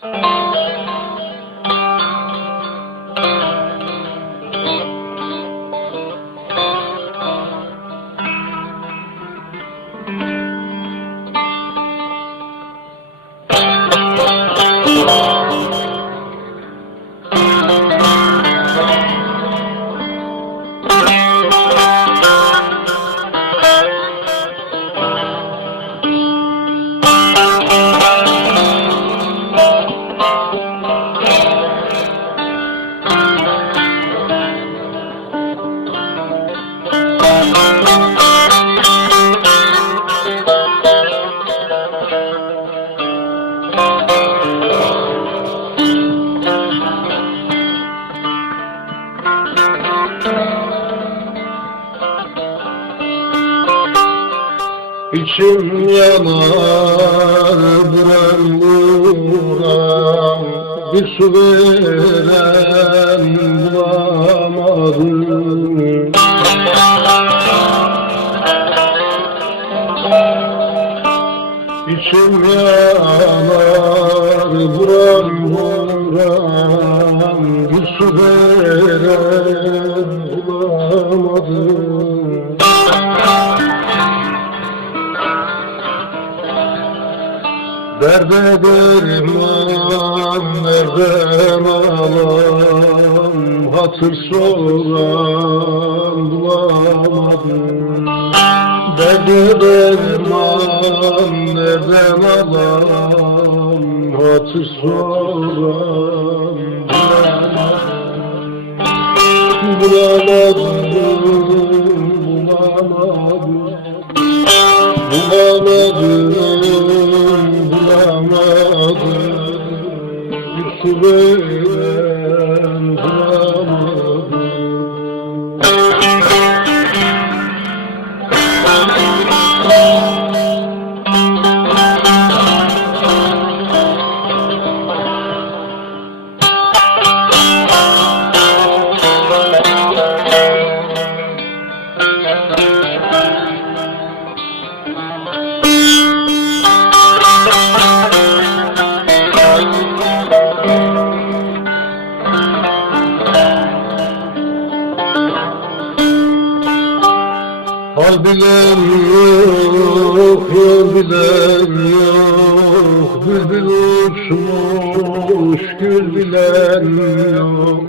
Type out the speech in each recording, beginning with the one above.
Música İçim yanar buram buram. Bir su veren bulamadım. İçim yanar buram buram. Bir su veren bulamadım Derde derman nereden alam Hatır soran bulamadım. Derde derman nereden alam Hatır soran Bulamadım, bulamadım Bir Hal bilen yok, yol bilen yok. Bülbül uçmuş, gül bilen yok.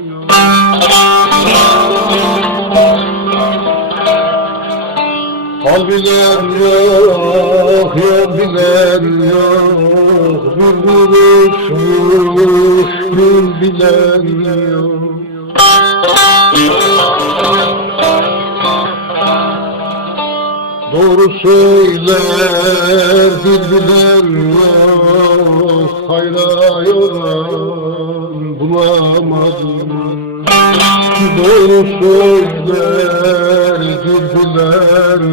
Hal bilen yok, yol bilen yok. Bülbül uçmuş, gül yok Doğru söyler dil bilen yok Hayra yoran bulamadım. Doğru söyler dil bilen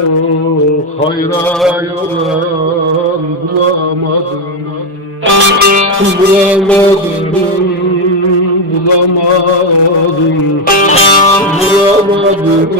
yok Hayra yoran bulamadım. Bulamadım, bulamadım. Bulamadım,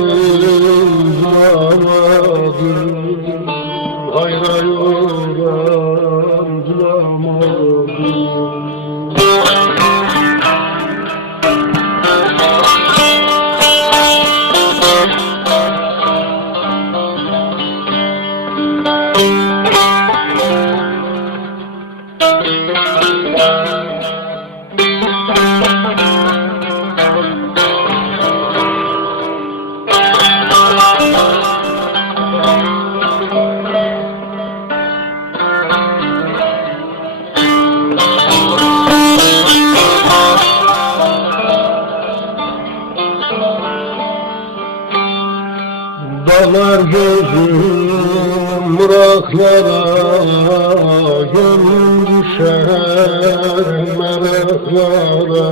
Dalar gözüm bıraklara Gönlüm düşer meraklara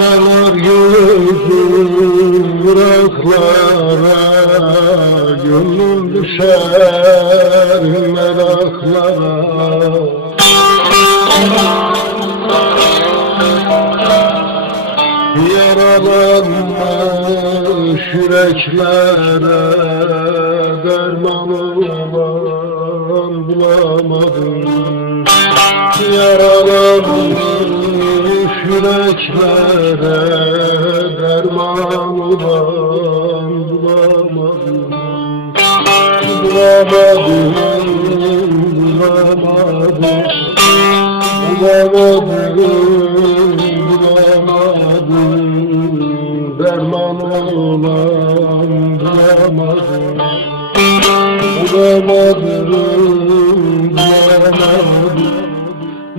Dalar gözüm bıraklara Gönlüm düşer meraklara Yaralanmış yüreklere derman olan bulamadım. Yaralanmış yüreklere derman olan bulamadım. Bulamadım, bulamadım. Bulamadım, Derman olan bulamadım Bulamadım, bulamadım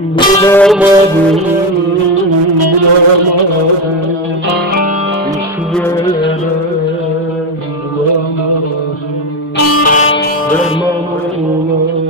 Bulamadım, bulamadım Hiç veren bulamadım Derman olan